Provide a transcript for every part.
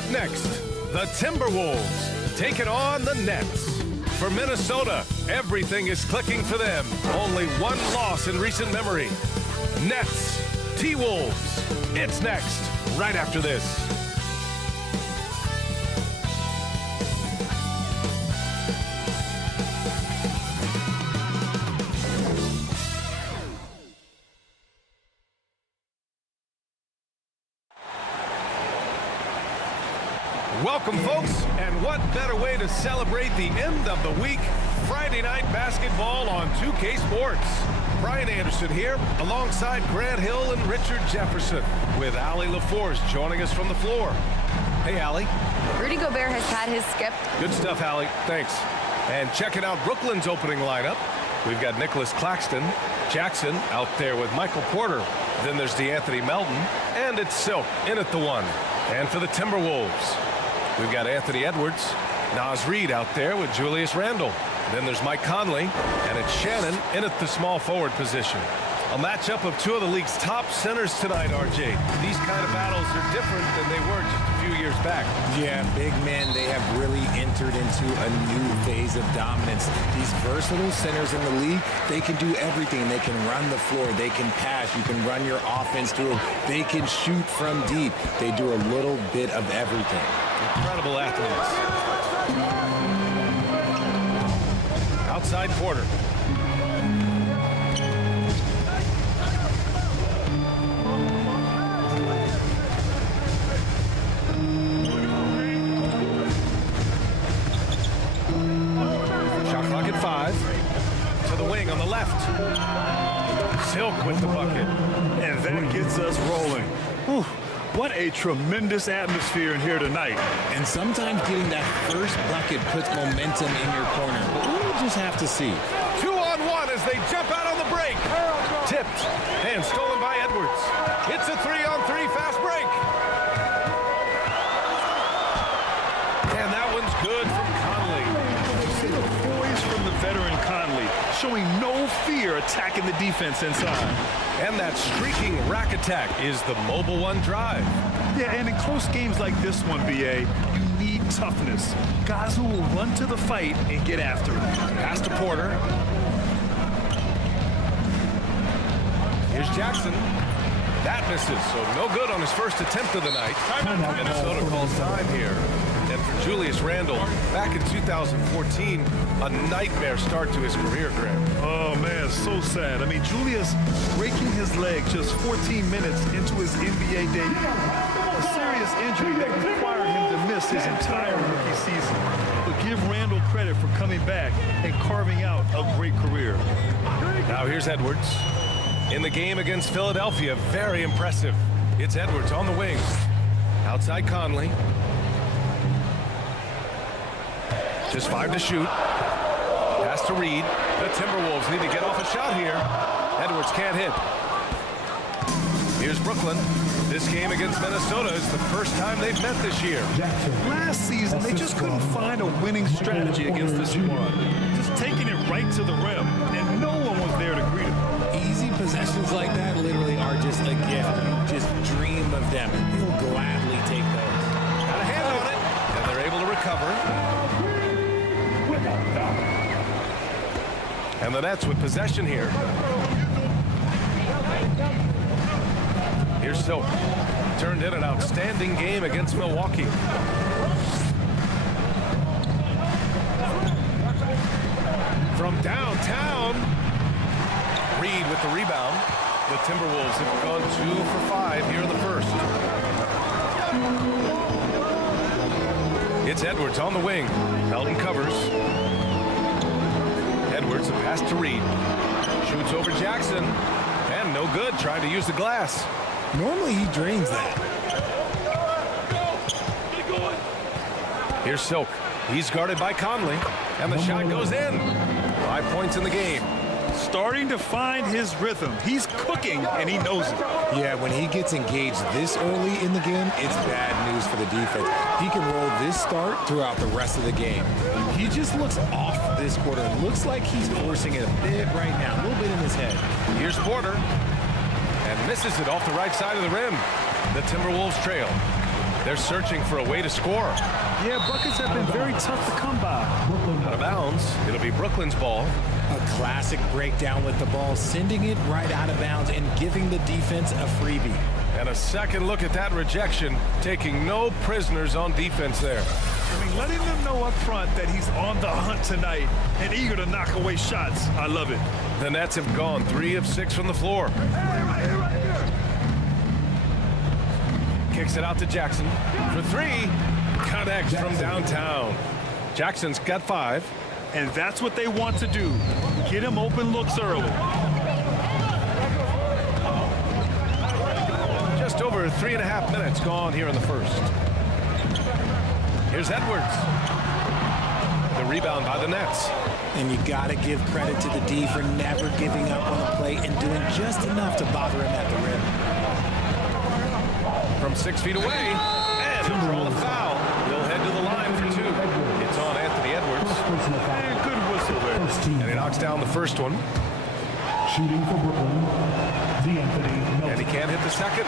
Up next, the Timberwolves taking on the Nets. For Minnesota, everything is clicking for them. Only one loss in recent memory. Nets, T-Wolves. It's next, right after this. Welcome, folks, and what better way to celebrate the end of the week? Friday night basketball on 2K Sports. Brian Anderson here, alongside Grant Hill and Richard Jefferson, with Allie LaForce joining us from the floor. Hey, Allie. Rudy Gobert has had his skip. Good stuff, Allie. Thanks. And checking out Brooklyn's opening lineup, we've got Nicholas Claxton, Jackson out there with Michael Porter. Then there's DeAnthony Melton, and it's Silk in at the one. And for the Timberwolves, we've got Anthony Edwards, Naz Reid out there with Julius Randle. Then there's Mike Conley, and it's Shannon in at the small forward position. A matchup of two of the league's top centers tonight, RJ. These kind of battles are different than they were just a few years back. Yeah, big men, they have really entered into a new phase of dominance. These versatile centers in the league, they can do everything. They can run the floor, they can pass, you can run your offense through them. They can shoot from deep. They do a little bit of everything. Incredible athletes. Outside Porter. Shot clock at 5. To the wing on the left. Silk with the bucket. And that gets us rolling. Whew. What a tremendous atmosphere in here tonight. And sometimes getting that first bucket puts momentum in your corner. But we'll just have to see. 2-on-1 as they jump out on the break. Tipped and stolen by Edwards. It's a 3-on-3 fast break. And that one's good from Conley. You see the poise from the veteran Conley, showing no fear attacking the defense inside. And that streaking rack attack is the mobile one drive. Yeah, and in close games like this one, BA, you need toughness. Guys who will run to the fight and get after it. Pass to Porter. Here's Jackson. That misses, so no good on his first attempt of the night. Minnesota calls time here. And for Julius Randle, back in 2014, a nightmare start to his career, Grant. Oh, man, so sad. I mean, Julius breaking his leg just 14 minutes into his NBA debut. A serious injury that required him to miss his entire rookie season. But give Randle credit for coming back and carving out a great career. Now here's Edwards. In the game against Philadelphia, very impressive. It's Edwards on the wing. Outside Conley. Just 5 to shoot. Pass to Reid. The Timberwolves need to get off a shot here. Edwards can't hit. Here's Brooklyn. This game against Minnesota is the first time they've met this year. Last season, they just couldn't find a winning strategy against this squad. Just taking it right to the rim, and no one was there to greet him. Easy possessions like that literally are just a gift. Just dream of them. He'll gladly take those. Got a hand on it, and they're able to recover. And the Nets with possession here. Here's Silk. Turned in an outstanding game against Milwaukee. From downtown, Reid with the rebound. The Timberwolves have gone 2 for 5 here in the first. It's Edwards on the wing. Melton covers. Edwards, a pass to Reid. Shoots over Jackson. And no good, trying to use the glass. Normally he drains that. Here's Silk. He's guarded by Conley. And the shot goes in. 5 points in the game. Starting to find his rhythm. He's cooking, and he knows it. Yeah, when he gets engaged this early in the game, it's bad news for the defense. He can roll this start throughout the rest of the game. He just looks off this quarter. It looks like he's forcing it a bit right now, a little bit in his head. Here's Porter. And misses it off the right side of the rim. The Timberwolves trail. They're searching for a way to score. Yeah, buckets have been very tough to come by. Out of bounds. It'll be Brooklyn's ball. A classic breakdown with the ball, sending it right out of bounds and giving the defense a freebie. And a second look at that rejection, taking no prisoners on defense there. I mean, letting them know up front that he's on the hunt tonight and eager to knock away shots. I love it. The Nets have gone 3 of 6 from the floor. Right here. Kicks it out to Jackson for 3. Connects from downtown. Jackson's got 5. And that's what they want to do. Get him open looks early. Just over 3.5 minutes gone here in the first. Here's Edwards. The rebound by the Nets. And you got to give credit to the D for never giving up on the play and doing just enough to bother him at the rim. From 6 feet away, and he'll draw the foul. He'll head to the line for 2. It's on Anthony Edwards. And good whistle there. And he knocks down the first one. Shooting for Brooklyn, And he can't hit the second.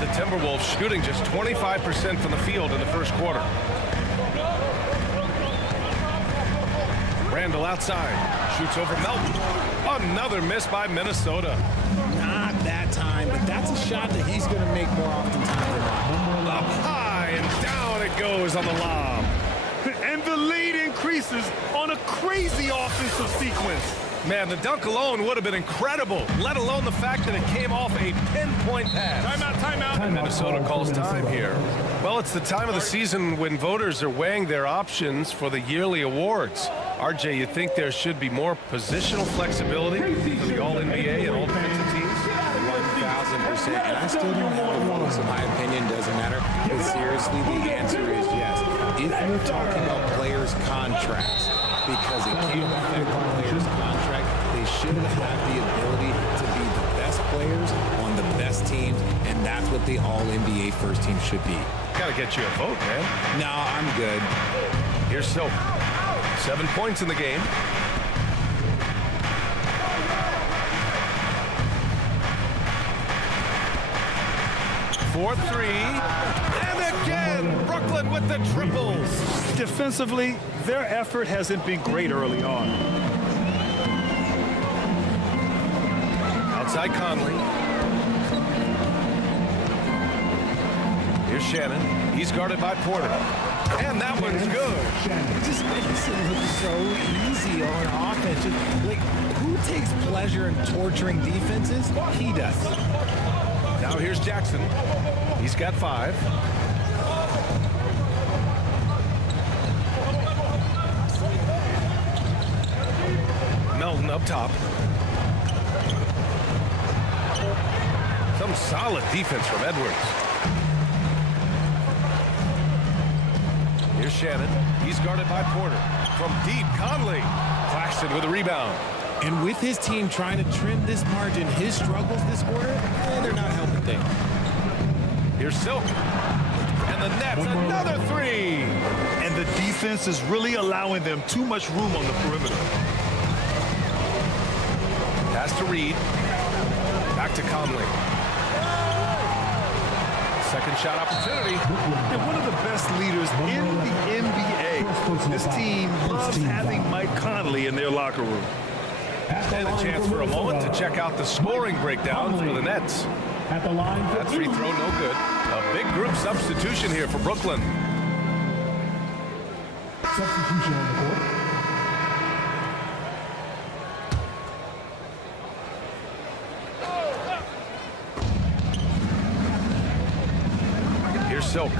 The Timberwolves shooting just 25% from the field in the first quarter. Randall outside. Shoots over Melton. Another miss by Minnesota. Not that time, but that's a shot that he's going to make more often than not. Up high and down it goes on the lob. And the lead increases on a crazy offensive sequence. Man, the dunk alone would have been incredible, let alone the fact that it came off a pinpoint pass. Timeout. And Minnesota calls time here. Well, it's the time of the season when voters are weighing their options for the yearly awards. RJ, you think there should be more positional flexibility for the All-NBA and All-Defensive teams? 1,000%. And I still don't have a vote, so my opinion doesn't matter. But seriously, the answer is yes. If you're talking about players' contracts, because it can affect the player's contract, they should have the ability to be the best players on the best teams, and that's what the All-NBA first team should be. Gotta get you a vote, man. No, I'm good. Here's Silk. 7 points in the game. For 3. And again, Brooklyn with the triples. Defensively, their effort hasn't been great early on. Outside Conley. Here's Shannon. He's guarded by Porter. And that one's good. It just makes it look so easy on offense. Like, who takes pleasure in torturing defenses? He does. Now here's Jackson. He's got 5. Melton up top. Some solid defense from Edwards. Here's Shannon. He's guarded by Porter. From deep, Conley. Claxton with a rebound. And with his team trying to trim this margin, his struggles this quarter, they're not helping things. Here's Silk. And the Nets, another 3. And the defense is really allowing them too much room on the perimeter. Pass to Reed. Back to Conley. Second shot opportunity. And one of the best leaders in the NBA. This team loves having Mike Conley in their locker room. And a chance for a moment to check out the scoring breakdown for the Nets. At the line. That free throw no good. A big group substitution here for Brooklyn. Substitution on the court. Here's Silk.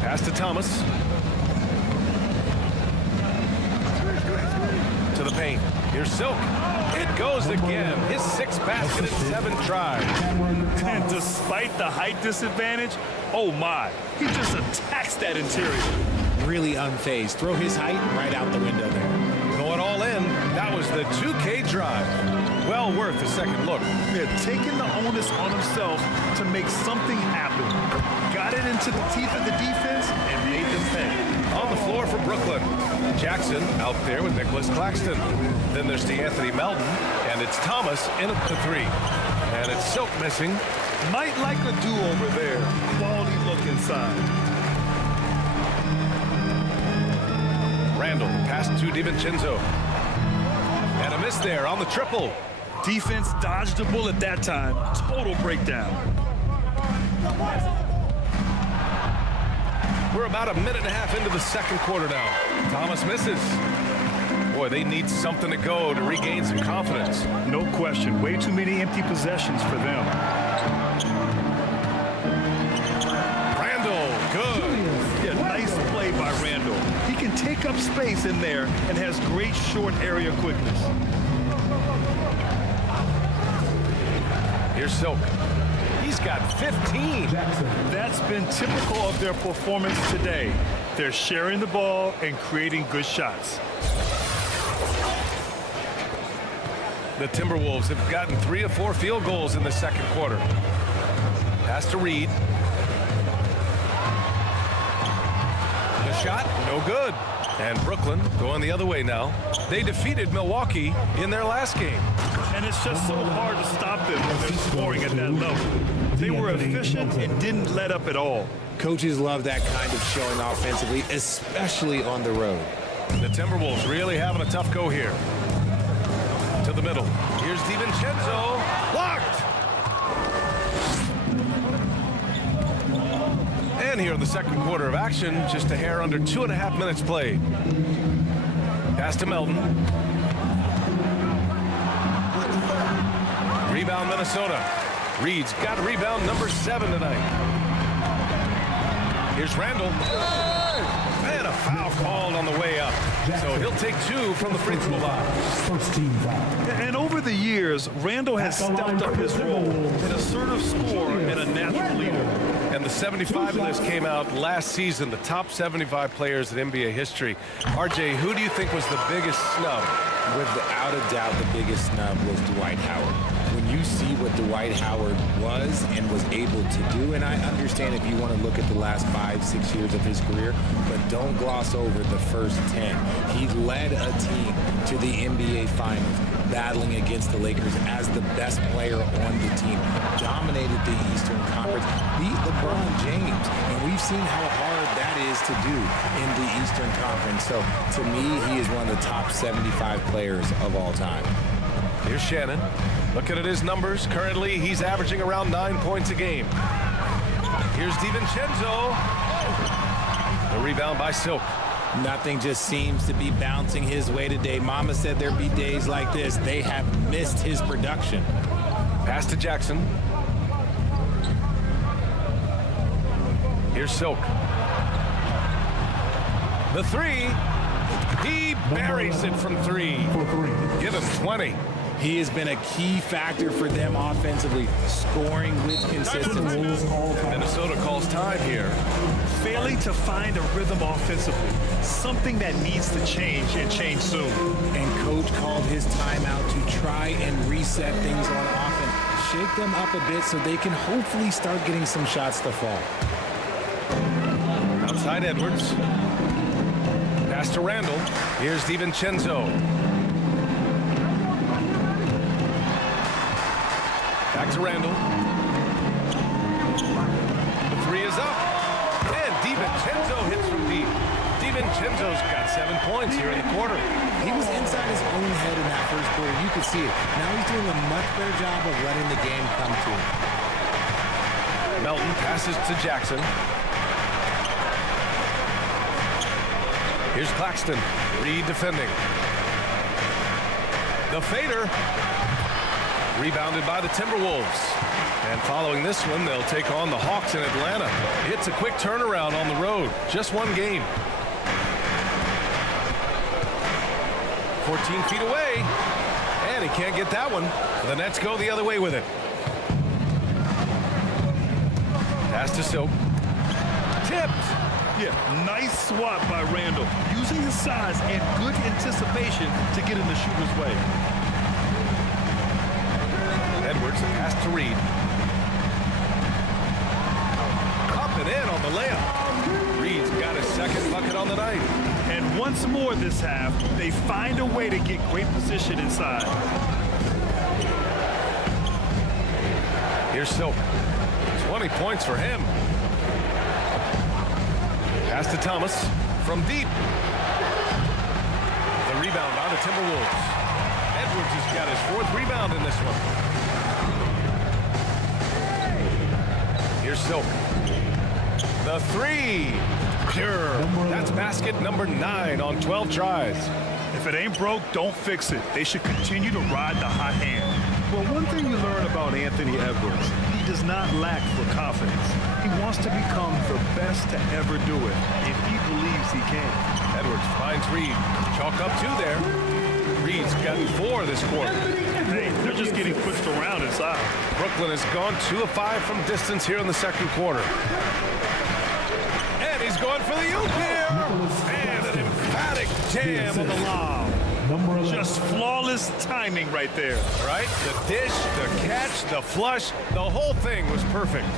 Pass to Thomas. To the paint. Here's Silk. It goes again. His 6th basket in 7 tries. And despite the height disadvantage, oh my, he just attacks that interior. Really unfazed. Throw his height right out the window there. Going all in. That was the 2K drive. Well worth a second look. They're taking the onus on himself to make something happen. Got it into the teeth of the defense and made them pay. On the floor for Brooklyn. Jackson out there with Nicholas Claxton. Then there's Anthony Melton, and it's Thomas in at the 3. And it's Silk missing. Might like a do-over there. Quality look inside. Randall, pass to DiVincenzo. And a miss there on the triple. Defense dodged the bullet that time. Total breakdown. We're about a minute and a half into the second quarter now. Thomas misses. Boy, they need something to go to regain some confidence. No question. Way too many empty possessions for them. Randall, good. Yeah, nice play by Randall. He can take up space in there and has great short area quickness. Here's Silk. He's got 15. That's been typical of their performance today. They're sharing the ball and creating good shots. The Timberwolves have gotten 3 of 4 field goals in the second quarter. Pass to Reed. The shot, no good. And Brooklyn going the other way now. They defeated Milwaukee in their last game. And it's just so hard to stop them when they're scoring at that level. They were efficient and didn't let up at all. Coaches love that kind of showing offensively, especially on the road. The Timberwolves really having a tough go here. To the middle. Here's DiVincenzo. Blocked! And here in the second quarter of action, just a hair under 2.5 minutes played. Pass to Melton. Rebound Minnesota. Reed's got rebound number 7 tonight. Here's Randall. And a foul called on the way up. So he'll take 2 from the free throw line. First team foul. And over the years, Randall has stepped up his role, an assertive scorer and a natural leader. And the 75 list came out last season, the top 75 players in NBA history. RJ, who do you think was the biggest snub? Without a doubt, the biggest snub was Dwight Howard. When you see what Dwight Howard was and was able to do, and I understand if you want to look at the last 5-6 years of his career, but don't gloss over the first 10. He led a team to the NBA Finals, battling against the Lakers as the best player on the team, dominated the Eastern Conference, beat LeBron James, and we've seen how hard that is to do in the Eastern Conference. So to me, he is one of the top 75 players of all time. Here's Shannon. Looking at his numbers, currently he's averaging around 9 points a game. Here's DiVincenzo. The rebound by Silk. Nothing just seems to be bouncing his way today. Mama said there'd be days like this. They have missed his production. Pass to Jackson. Here's Silk. The 3. He buries it from 3. Give him 20. He has been a key factor for them offensively, scoring with consistency. Minnesota calls time here. Failing to find a rhythm offensively, something that needs to change and change soon. And coach called his timeout to try and reset things on offense, shake them up a bit so they can hopefully start getting some shots to fall. Outside Edwards. Pass to Randall. Here's DiVincenzo. Back to Randall. The 3 is up. And DiVincenzo hits from deep. DiVincenzo's got 7 points here in the quarter. He was inside his own head in that first quarter. You could see it. Now he's doing a much better job of letting the game come to him. Melton passes to Jackson. Here's Claxton. Reed defending. The fader. Rebounded by the Timberwolves. And following this one, they'll take on the Hawks in Atlanta. It's a quick turnaround on the road. Just one game. 14 feet away. And he can't get that one. The Nets go the other way with it. Pass to Silk. Tipped. Yeah, nice swat by Randall, using his size and good anticipation to get in the shooter's way. Edwards, pass to Reed. Up and in on the layup. Reed's got his second bucket on the night. And once more this half, they find a way to get great position inside. Here's Silk. 20 points for him. Pass to Thomas from deep. The rebound by the Timberwolves. Edwards has got his 4th rebound in this one. Here's Silk. The 3. Pure. That's basket number 9 on 12 tries. If it ain't broke, don't fix it. They should continue to ride the hot hand. Well, one thing you learn about Anthony Edwards, he does not lack for confidence. He wants to become the best to ever do it, and he believes he can. Edwards finds Reed. Chalk up 2 there. Reed's gotten 4 this quarter. Hey, they're just getting pushed around inside. Brooklyn has gone 2 of 5 from distance here in the second quarter. And he's going for the oop here. And an emphatic jam on the lob. Just flawless timing right there. Right? The dish, the catch, the flush, the whole thing was perfect.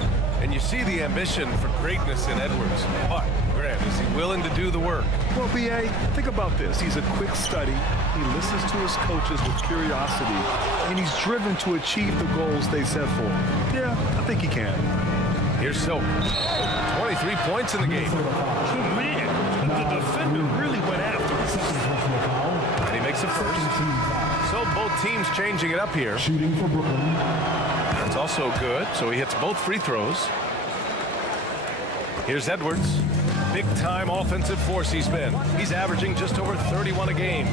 And you see the ambition for greatness in Edwards. But, Grant, is he willing to do the work? Well, B.A., think about this. He's a quick study. He listens to his coaches with curiosity, and he's driven to achieve the goals they set for him. Yeah, I think he can. Here's Silk. 23 points in the game. Oh, man, the defender really went after him. And he makes a first. So both teams changing it up here. Shooting for Brooklyn. That's also good. So he hits both free throws. Here's Edwards. Big-time offensive force he's been. He's averaging just over 31 a game.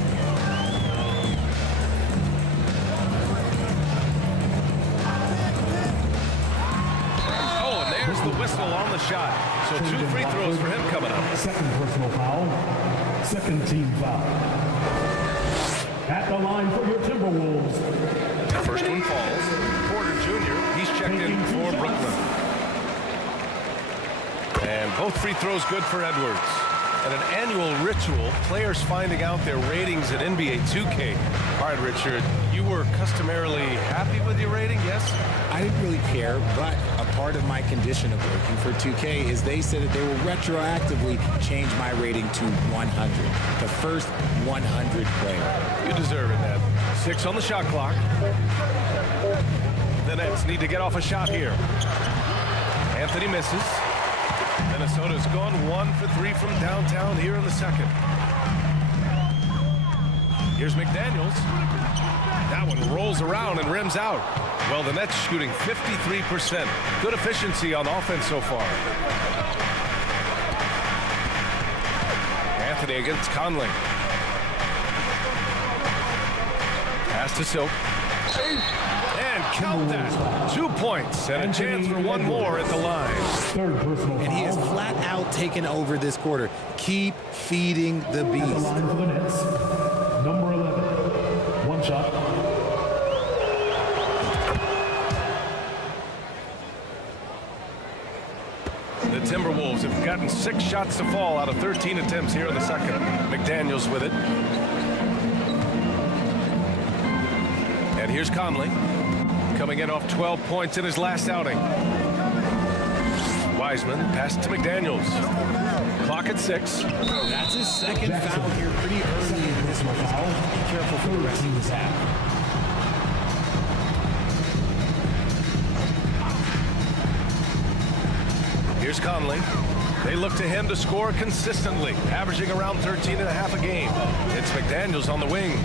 Oh, and there's the whistle on the shot. So 2 free throws for him coming up. Second personal foul. Second team foul. At the line for your Timberwolves. First one falls. Porter Jr., he's checked in for Brooklyn. And both free throws good for Edwards. And an annual ritual, players finding out their ratings at NBA 2K. All right, Richard, you were customarily happy with your rating, yes? I didn't really care, but a part of my condition of working for 2K is they said that they will retroactively change my rating to 100. The first 100 player. You deserve it, Ned. 6 on the shot clock. The Nets need to get off a shot here. Anthony misses. Minnesota's gone 1 for 3 from downtown here in the second. Here's McDaniels. That one rolls around and rims out. Well, the Nets shooting 53%. Good efficiency on offense so far. Anthony against Conley. Pass to Silk. And count that. 2 points and a chance for one more at the line. Third personal foul. And he has flat out taken over this quarter. Keep feeding the At the beast. line for the Nets. Number 11. One shot. The Timberwolves have gotten 6 shots to fall out of 13 attempts here in the second. McDaniels with it. And here's Conley, coming in off 12 points in his last outing. Wiseman passed to McDaniels. Clock at 6. That's his second foul here pretty early in this one. He's going to be careful for the rest of this half. Here's Conley. They look to him to score consistently, averaging around 13 and a half a game. It's McDaniels on the wing.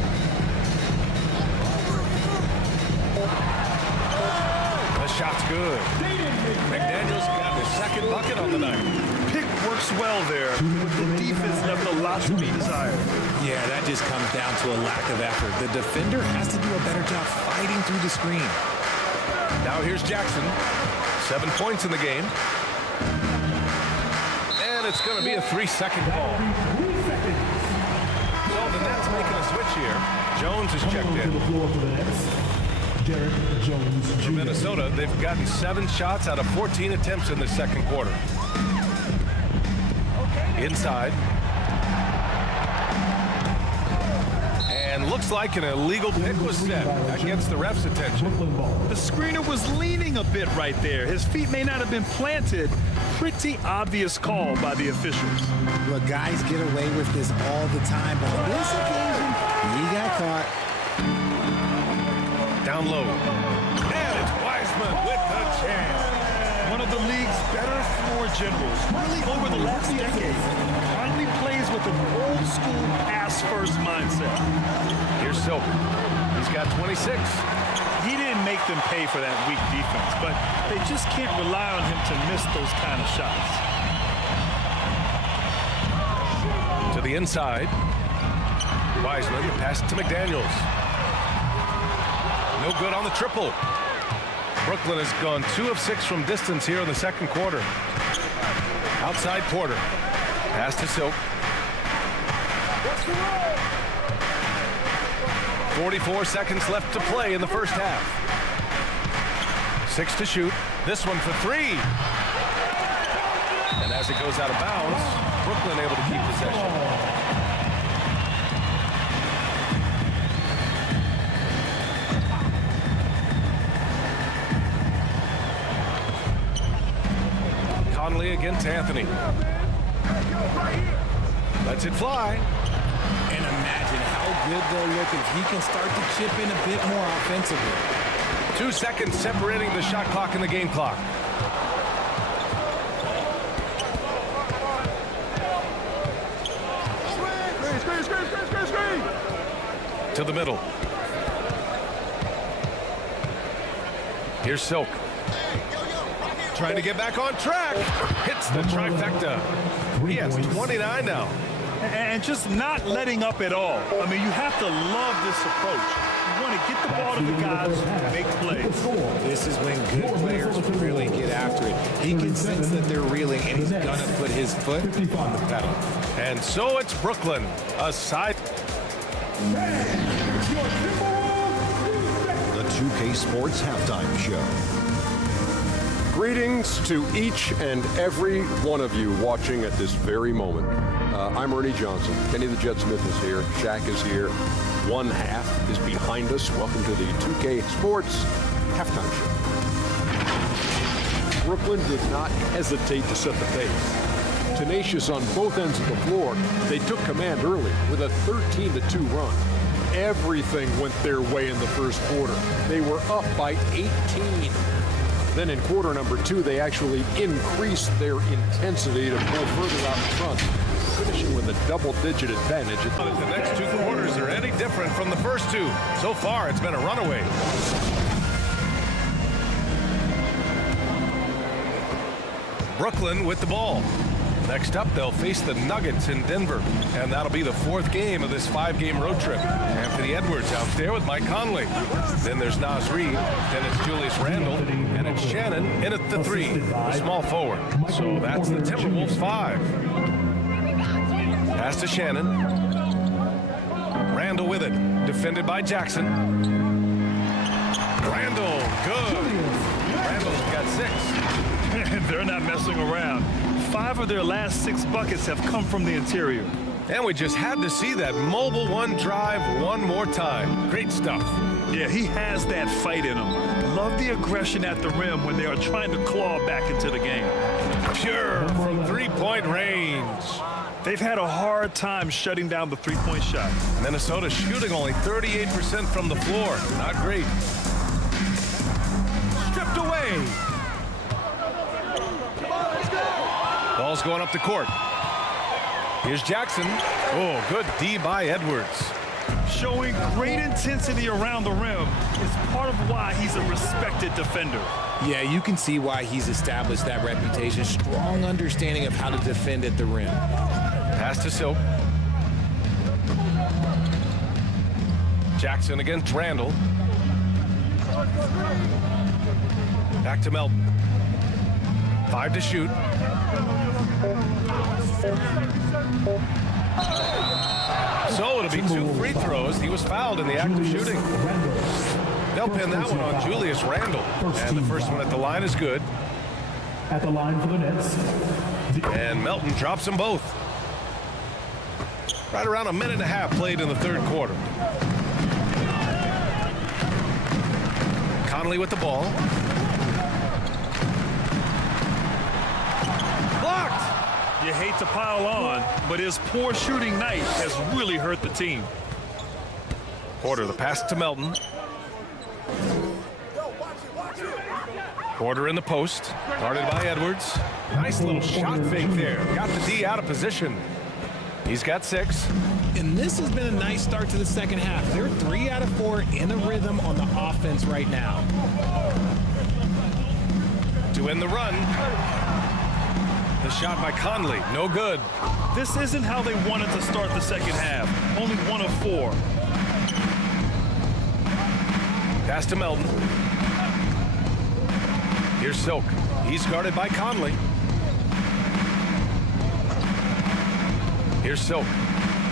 The shot's good. McDaniels got his second bucket on the night. Pick works well there, but the defense left a lot to be desired. Yeah, that just comes down to a lack of effort. The defender has to do a better job fighting through the screen. Now here's Jackson. 7 points in the game. And it's going to be a 3-second call. So the Nets making a switch here. Jones is checked To in. the floor for the Nets. Derek Jones Jr. For Minnesota, they've gotten 7 shots out of 14 attempts in the second quarter. Inside. And looks like an illegal pick was set against the ref's attention. Brooklyn ball. The screener was leaning a bit right there. His feet may not have been planted. Pretty obvious call by the officials. Look, guys get away with this all the time, but on this occasion, he got caught. Down low. And it's Wiseman with the chance. one of the league's better floor generals, really over the last decade. Finally plays with an old-school pass-first mindset. Here's Silk. He's got 26. He didn't make them pay for that weak defense, but they just can't rely on him to miss those kind of shots. To the inside. Wiseman, the pass to McDaniels. No good on the triple. Brooklyn has gone 2 of 6 from distance here in the second quarter. Outside Porter. Pass to Silk. 44 seconds left to play in the first half. 6 to shoot. This one for 3. And as it goes out of bounds, Brooklyn able to keep possession. Conley against Anthony. Lets it fly. And imagine how good they'll look if he can start to chip in a bit more offensively. 2 seconds separating the shot clock and the game clock. To the middle. Here's Silk. Trying to get back on track. Hits the trifecta. He has 29 now. And just not letting up at all. I mean, you have to love this approach. You want to get the ball to the guys who make plays. This is when good players really get after it. He can sense that they're reeling, and he's going to put his foot on the pedal. And so it's Brooklyn. A side. The 2K Sports Halftime Show. Greetings to each and every one of you watching at this very moment. I'm Ernie Johnson. Kenny the Jet Smith is here. Shaq is here. One half is behind us. Welcome to the 2K Sports Halftime Show. Brooklyn did not hesitate to set the pace. Tenacious on both ends of the floor, they took command early with a 13-2 run. Everything went their way in the first quarter. They were up by 18. Then in quarter number 2, they actually increased their intensity to pull further out in front, finishing with a double-digit advantage. If the next 2 quarters are any different from the first 2, so far it's been a runaway. Brooklyn with the ball. Next up, they'll face the Nuggets in Denver, and that'll be the 4th game of this 5-game road trip. Anthony Edwards out there with Mike Conley. Then there's Naz Reid, then it's Julius Randle, and it's Shannon in at the 3, the small forward. So that's the Timberwolves 5. Pass to Shannon. Randle with it, defended by Jackson. Randle, good. Randle's got 6. They're not messing around. 5 of their last 6 buckets have come from the interior. And we just had to see that mobile one drive one more time. Great stuff. Yeah, he has that fight in him. Love the aggression at the rim when they are trying to claw back into the game. Pure from 3-point range. They've had a hard time shutting down the 3-point shot. Minnesota shooting only 38% from the floor. Not great. Stripped away. Ball's going up the court. Here's Jackson. Oh, good D by Edwards. Showing great intensity around the rim is part of why he's a respected defender. Yeah, you can see why he's established that reputation. Strong understanding of how to defend at the rim. Pass to Silk. Jackson against Randle. Back to Melton. 5 to shoot. So it'll be 2 free throws. He was fouled in the act of shooting. They'll pin that one on Julius Randle. And the first one at the line is good. At the line for the Nets. And Melton drops them both. Right around a minute and a half played in the 3rd quarter. Conley with the ball. Blocked. You hate to pile on, but his poor shooting night has really hurt the team. Porter, the pass to Melton. Porter in the post, guarded by Edwards. Nice little shot fake there. Got the D out of position. He's got 6. And this has been a nice start to the second half. They're 3 out of 4 in a rhythm on the offense right now. To end the run. The shot by Conley, no good. This isn't how they wanted to start the second half. Only 1 of 4. Pass to Melton. Here's Silk. He's guarded by Conley. Here's Silk.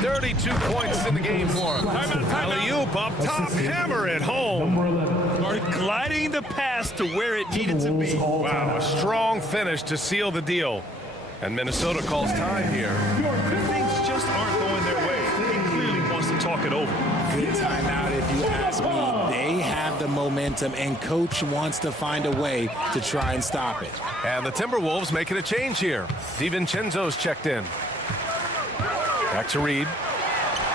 32 points in the game for him. Alley-oop up top, hammer it home. Number 11. Gliding the pass to where it needed to be. Wow, a strong finish to seal the deal. And Minnesota calls time here. Things just aren't going their way. He clearly wants to talk it over. Good timeout if you ask me. They have the momentum, and coach wants to find a way to try and stop it. And the Timberwolves making a change here. DiVincenzo's checked in. Back to Reed.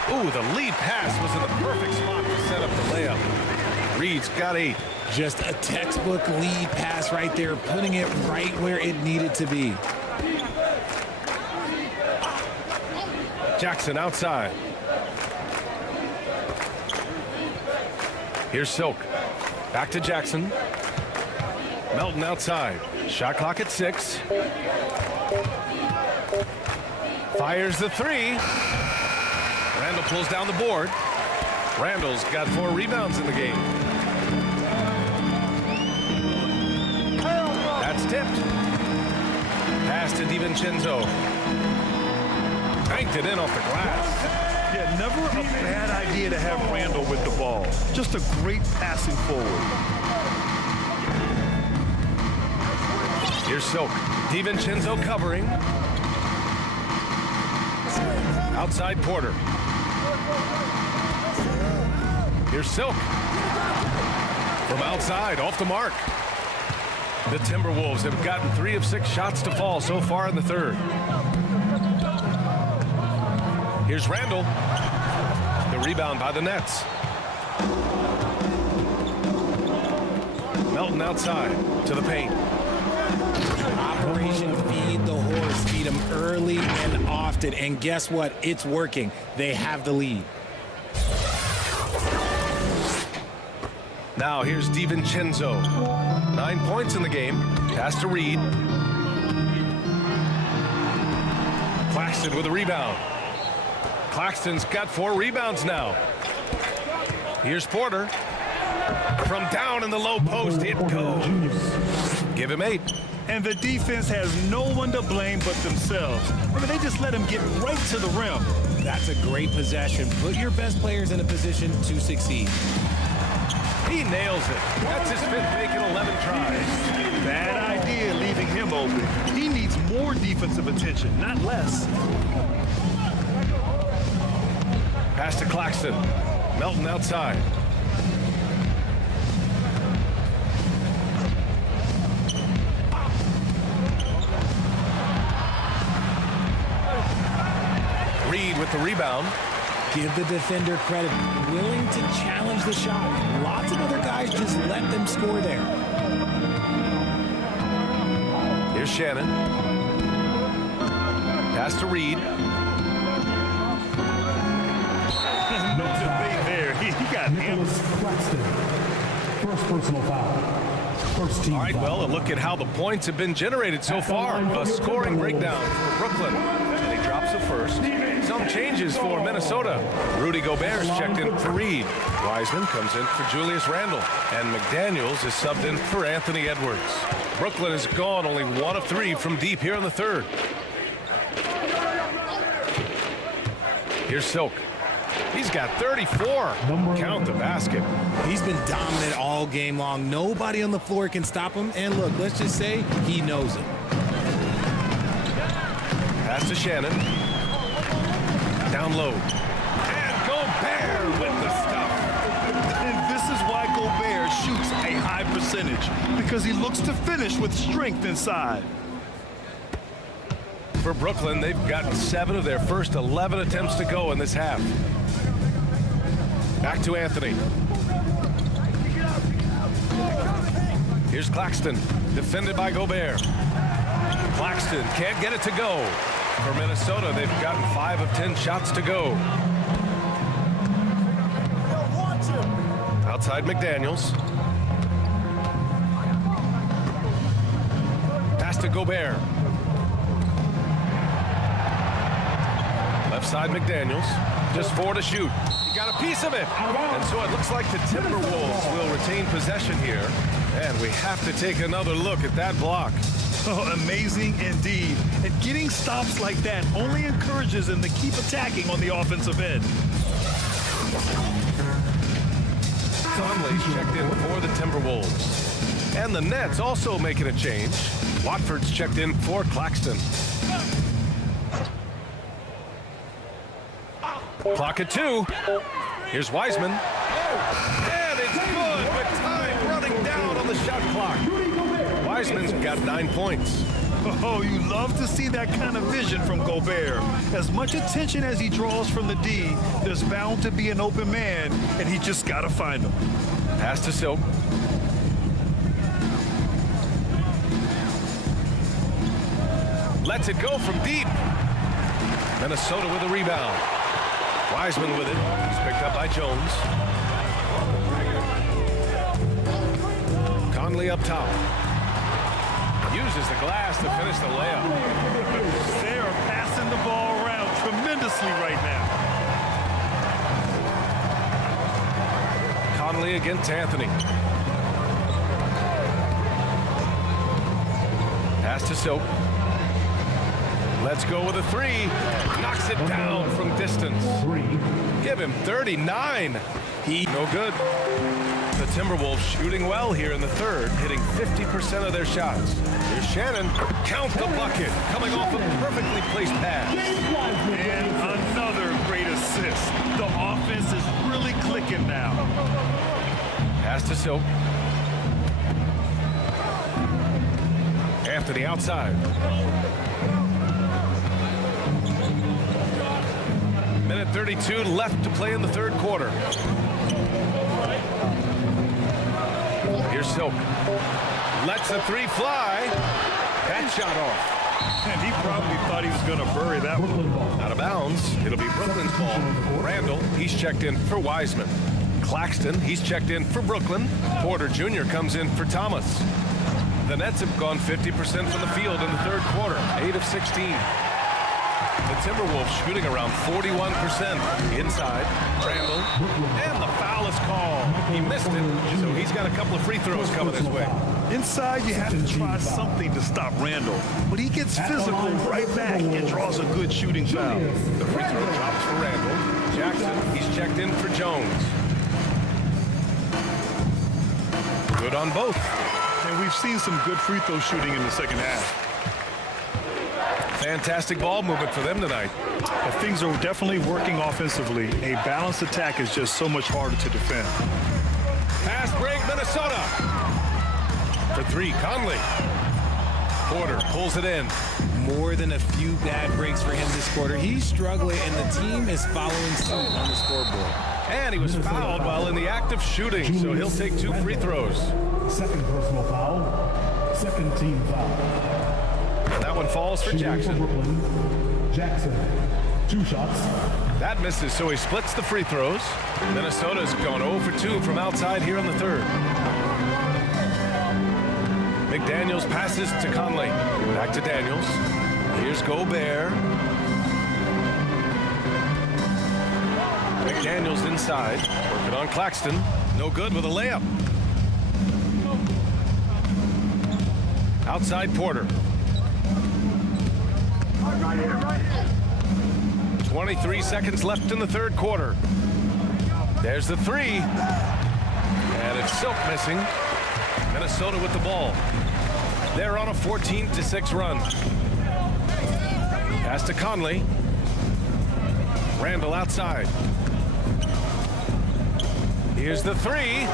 Ooh, the lead pass was in the perfect spot to set up the layup. Reed's got 8. Just a textbook lead pass right there, putting it right where it needed to be. Jackson outside. Here's Silk. Back to Jackson. Melton outside. Shot clock at 6. Fires the 3. Randall pulls down the board. Randall's got 4 rebounds in the game. That's tipped. Pass to DiVincenzo. Banked it in off the glass. Yeah, never a bad idea to have Randall with the ball. Just a great passing forward. Here's Silk. DiVincenzo covering. Outside Porter. Here's Silk. From outside, off the mark. The Timberwolves have gotten 3 of 6 shots to fall so far in the third. Here's Randall. The rebound by the Nets. Melton outside to the paint. Operation Feed the Horse. Feed them early and often. And guess what? It's working. They have the lead. Now here's DiVincenzo. 9 points in the game. Pass to Reed. Claxton with a rebound. Claxton's got 4 rebounds now. Here's Porter. From down in the low post, it goes. Give him 8. And the defense has no one to blame but themselves. I mean, they just let him get right to the rim. That's a great possession. Put your best players in a position to succeed. He nails it. That's his 5th make in 11 tries. Bad idea leaving him open. He needs more defensive attention, not less. Pass to Claxton. Melton outside. Reed with the rebound. Give the defender credit. Willing to challenge the shot. Lots of other guys just let them score there. Here's Shannon. Pass to Reed. No debate there. He got him. Claxton. First personal foul. First team All right, foul. well, a look at how the points have been generated so far. A scoring breakdown for Brooklyn. And he drops a first. Some changes for Minnesota. Rudy Gobert's checked in for Reed. Wiseman comes in for Julius Randle. And McDaniels is subbed in for Anthony Edwards. Brooklyn has gone only 1 of 3 from deep here in the third. Here's Silk. He's got 34. Count the basket. He's been dominant all game long. Nobody on the floor can stop him. And look, let's just say he knows it. Pass to Shannon. Down low. And Gobert with the stuff. And this is why Gobert shoots a high percentage, because he looks to finish with strength inside. For Brooklyn, they've gotten 7 of their first 11 attempts to go in this half. Back to Anthony. Here's Claxton, defended by Gobert. Claxton can't get it to go. For Minnesota, they've gotten 5 of 10 shots to go. Outside McDaniels. Pass to Gobert. Left side McDaniels. Just 4 to shoot. He got a piece of it. And so it looks like the Timberwolves will retain possession here. And we have to take another look at that block. Oh, amazing indeed. And getting stops like that only encourages them to keep attacking on the offensive end. Conley's checked in for the Timberwolves. And the Nets also making a change. Watford's checked in for Claxton. Clock at 2. Here's Wiseman. And it's good with time running down on the shot clock. Wiseman's got 9 points. Oh, you love to see that kind of vision from Gobert. As much attention as he draws from the D, there's bound to be an open man, and he just got to find him. Pass to Silk. Lets it go from deep. Minnesota with a rebound. Wiseman with it. He's picked up by Jones. Conley up top. Uses the glass to finish the layup. They are passing the ball around tremendously right now. Conley against Anthony. Pass to Silk. Let's go with a 3. Knocks it down from distance. Give him 39. No good. The Timberwolves shooting well here in the third, hitting 50% of their shots. Here's Shannon. Count the bucket. Coming off a perfectly placed pass. And another great assist. The offense is really clicking now. Pass to Silk. Anthony outside. Minute 32 left to play in the third quarter. Here's Silk. Lets a 3 fly. That shot off. And he probably thought he was going to bury that one. Out of bounds. It'll be Brooklyn's ball. Randall, he's checked in for Wiseman. Claxton, he's checked in for Brooklyn. Porter Jr. comes in for Thomas. The Nets have gone 50% from the field in the third quarter. 8 of 16. The Timberwolves shooting around 41% inside. Randall, and the foul is called. He missed it, so he's got a couple of free throws coming his way. Inside, you have to try something to stop Randall, but he gets physical right back and draws a good shooting foul. The free throw drops for Randall. Jackson, he's checked in for Jones. Good on both. And we've seen some good free throw shooting in the second half. Fantastic ball movement for them tonight. But things are definitely working offensively. A balanced attack is just so much harder to defend. Fast break, Minnesota. For 3, Conley. Porter pulls it in. More than a few bad breaks for him this quarter. He's struggling, and the team is following suit on the scoreboard. And he was fouled while in the act of shooting, so he'll take 2 free throws. Second personal foul. Second team foul. And that one falls for Jackson. Jackson, 2 shots. That misses, so he splits the free throws. Minnesota's gone 0 for 2 from outside here in the third. McDaniels passes to Conley. Back to Daniels. Here's Gobert. McDaniels inside. Working on Claxton. No good with a layup. Outside Porter. 23 seconds left in the third quarter. There's the 3. And it's Silk missing. Minnesota with the ball. They're on a 14-6 run. Pass to Conley. Randall outside. Here's the 3.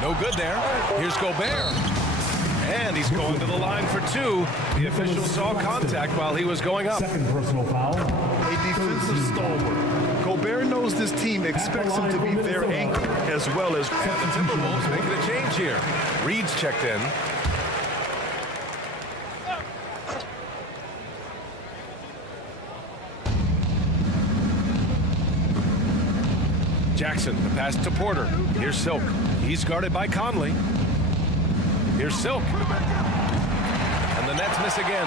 No good there. Here's Gobert. And he's going to the line for 2. The official saw contact while he was going up. Second personal foul. A defensive stalwart. Gobert knows this team expects him to be their anchor as well as... And the Timberwolves making a change here. Reed's checked in. Jackson, the pass to Porter. Here's Silk. He's guarded by Conley. Here's Silk. And the Nets miss again.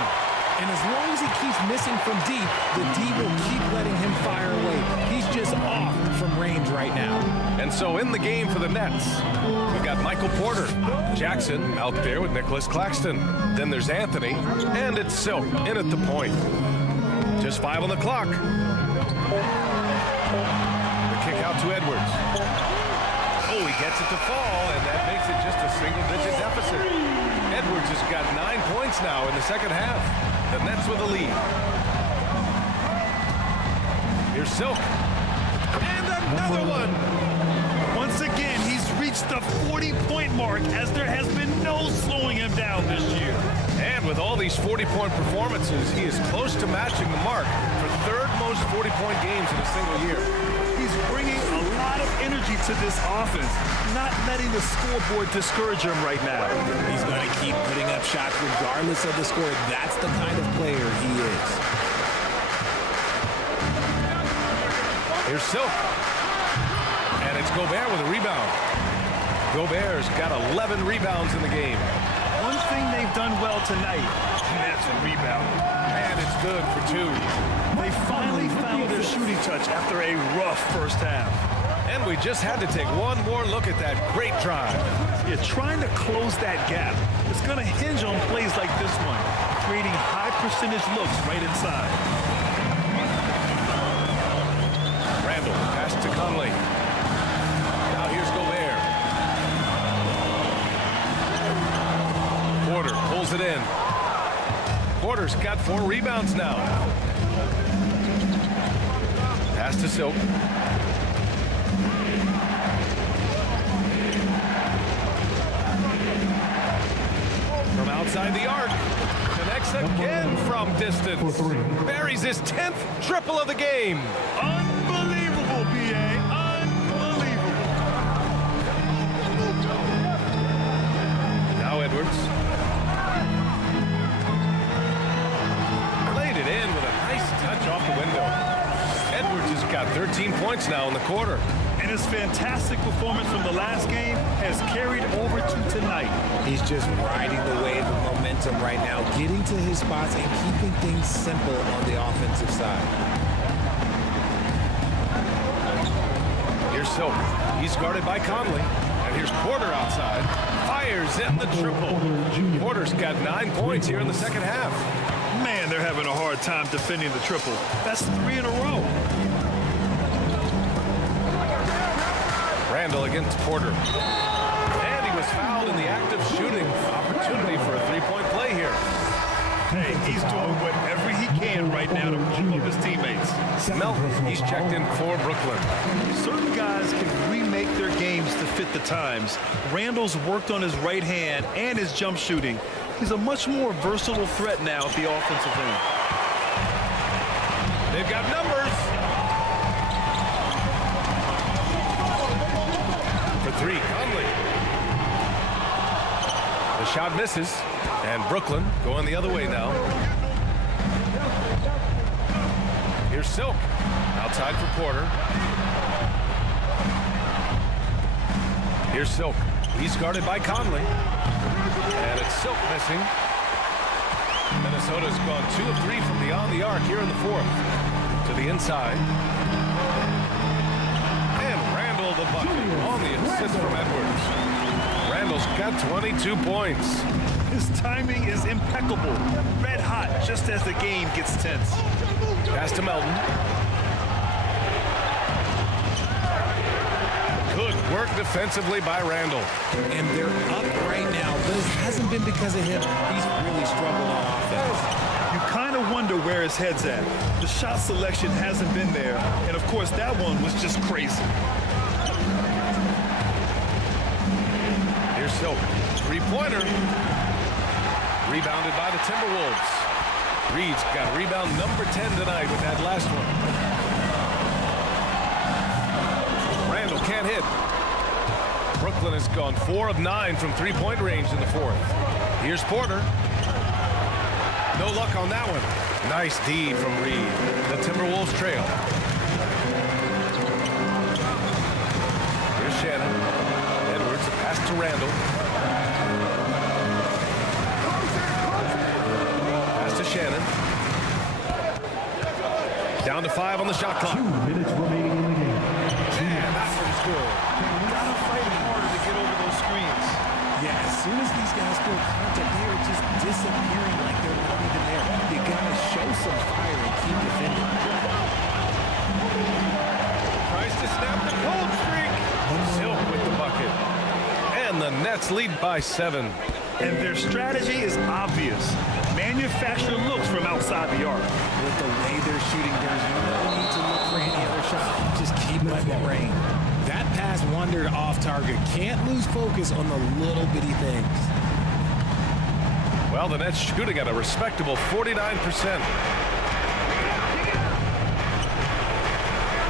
And as long as he keeps missing from deep, the D will keep letting him fire away. He's just off from range right now. And so in the game for the Nets, we've got Michael Porter. Jackson out there with Nicholas Claxton. Then there's Anthony, and it's Silk in at the point. Just 5 on the clock. The kick out to Edwards. Oh, he gets it to fall, and that makes it just a single-digit deficit. Edwards has got 9 points now in the second half. The Nets with a lead. Here's Silk. And another one. Once again, he's reached the 40-point mark as there has been no slowing him down this year. And with all these 40-point performances, he is close to matching the mark for third most 40-point games in a single year. He's bringing a lot of energy to this offense, not letting the scoreboard discourage him right now. He's going to keep putting up shots regardless of the score. That's the kind of player he is. Here's Silk. And it's Gobert with a rebound. Gobert's got 11 rebounds in the game. One thing they've done well tonight, and that's a rebound. And it's good for 2. They finally found their shooting touch after a rough first half. And we just had to take one more look at that great drive. Yeah, trying to close that gap. It's going to hinge on plays like this one, creating high percentage looks right inside. Randall, pass to Conley. Now here's Gobert. Porter pulls it in. Porter's got 4 rebounds now. Pass to Silk. From outside the arc. Connects again from distance. Buries his 10th triple of the game. Unbelievable, B.A. Unbelievable. Now Edwards. Laid it in with a nice touch off the window. Edwards has got 13 points now in the quarter. And his fantastic performance from the last game has carried over to tonight. He's just riding the wave of momentum right now, getting to his spots and keeping things simple on the offensive side. Here's Silk. He's guarded by Conley. And here's Porter outside. Fires in the triple. Porter's got 9 points here in the second half. Man, they're having a hard time defending the triple. That's 3 in a row. Randall against Porter. And he was fouled in the act of shooting. Opportunity for a 3-point play here. Hey, he's doing whatever he can right now to pump up his teammates. Melton, he's checked in for Brooklyn. Certain guys can remake their games to fit the times. Randall's worked on his right hand and his jump shooting. He's a much more versatile threat now at the offensive end. They've got numbers. For 3, Conley. The shot misses, and Brooklyn going the other way now. Here's Silk. Outside for Porter. Here's Silk. He's guarded by Conley. And it's Silk missing. Minnesota's gone 2 of 3 from beyond the arc here in the 4th. To the inside. And Randall the bucket on the assist from Edwards. Randall's got 22 points. His timing is impeccable. Red hot just as the game gets tense. Pass to Melton. Good work defensively by Randall. And they're up right now, but it hasn't been because of him. He's really struggled on offense. You kind of wonder where his head's at. The shot selection hasn't been there, and of course that one was just crazy. Here's Silk. 3-pointer. Rebounded by the Timberwolves. Reed's got rebound number 10 tonight with that last one. can't hit. Brooklyn has gone 4 of 9 from three-point range in the fourth. Here's Porter. No luck on that one. Nice D from Reed. The Timberwolves trail. Here's Shannon. Edwards, a pass to Randall. Pass to Shannon. Down to 5 on the shot clock. 2 minutes remaining in the game. Man, that one's good. Gotta fight harder to get over those screens. Yeah, as soon as these guys feel contact, they are just disappearing like they're not even there. You gotta show some fire and keep defending. Tries to snap the cold streak. Silk with the bucket. And the Nets lead by 7. And their strategy is obvious. Manufacture looks from outside the arc. With the way they're shooting, there's no need to look for any other shot. Just keep letting it rain. That pass wandered off target. Can't lose focus on the little bitty things. Well, the Nets shooting at a respectable 49%.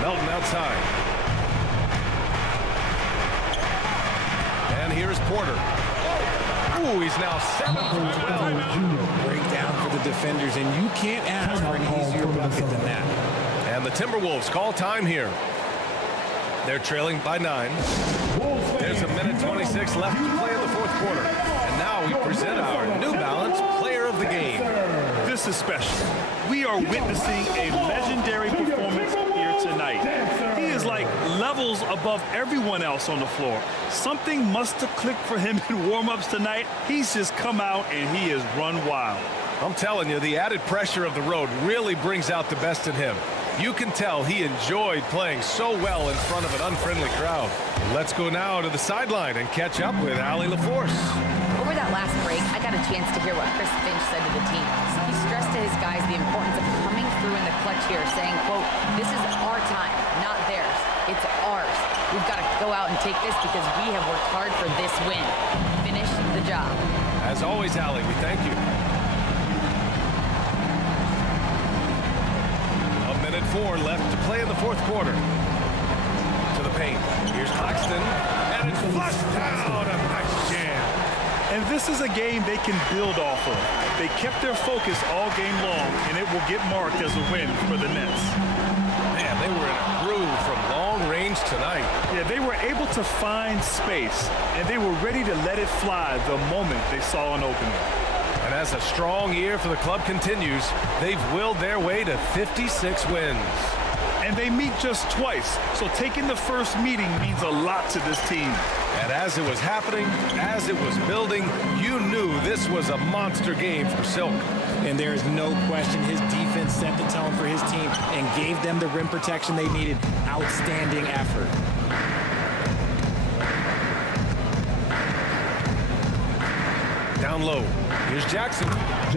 Melton outside. And here's Porter. Ooh, he's now 7 from 12. Breakdown for the defenders, and you can't ask for an easier bucket than that. And the Timberwolves call time here. They're trailing by 9. There's a minute 26 left to play in the fourth quarter. And now we present our New Balance Player of the Game. This is special. We are witnessing a legendary performance here tonight. He is like levels above everyone else on the floor. Something must have clicked for him in warm-ups tonight. He's just come out and he has run wild. I'm telling you, the added pressure of the road really brings out the best in him. You can tell he enjoyed playing so well in front of an unfriendly crowd. Let's go now to the sideline and catch up with Allie LaForce. Over that last break, I got a chance to hear what Chris Finch said to the team. He stressed to his guys the importance of coming through in the clutch here, saying, quote, "This is our time, not theirs. It's ours. We've got to go out and take this because we have worked hard for this win. Finish the job." As always, Allie, we thank you. A minute 4 left to play in the fourth quarter. To the paint. Here's Claxton, and it's flushed down. A nice jam. And this is a game they can build off of. They kept their focus all game long, and it will get marked as a win for the Nets. Man, they were in a groove from long range tonight. Yeah, they were able to find space, and they were ready to let it fly the moment they saw an opening. And as a strong year for the club continues, they've willed their way to 56 wins. And they meet just twice, so taking the first meeting means a lot to this team. And as it was happening, as it was building, you knew this was a monster game for Silk. And there is no question his defense set the tone for his team and gave them the rim protection they needed. Outstanding effort. Down low. Here's Jackson.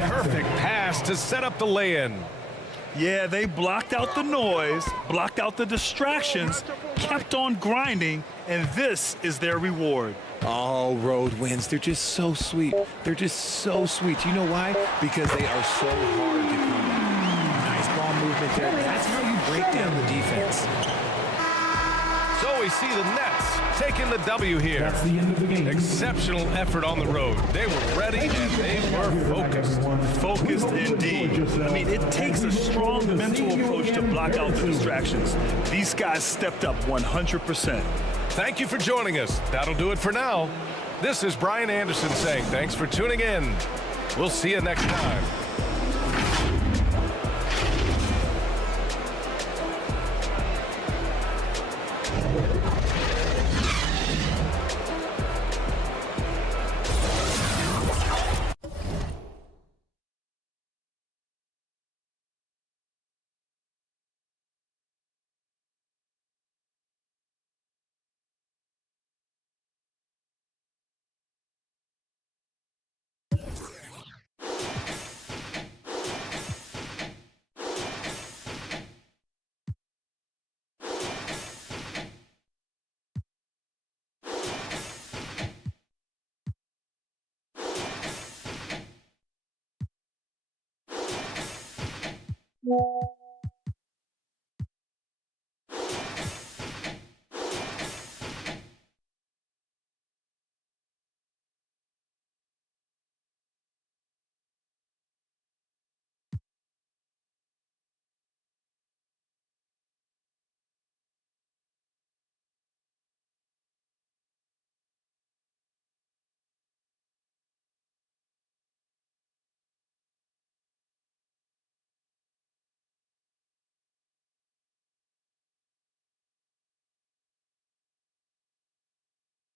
Perfect pass to set up the lay-in. Yeah, they blocked out the noise, blocked out the distractions, kept on grinding, and this is their reward. All road wins. They're just so sweet. They're just so sweet. You know why? Because they are so hard to come at. Nice ball movement there. That's how you break down the defense. So we see the Nets taking the W here. That's the end of the game. Exceptional effort on the road. They were ready and they were focused. Focused indeed. I mean, it takes a strong mental approach to block out the distractions. These guys stepped up 100%. Thank you for joining us. That'll do it for now. This is Brian Anderson saying thanks for tuning in. We'll see you next time. Yeah.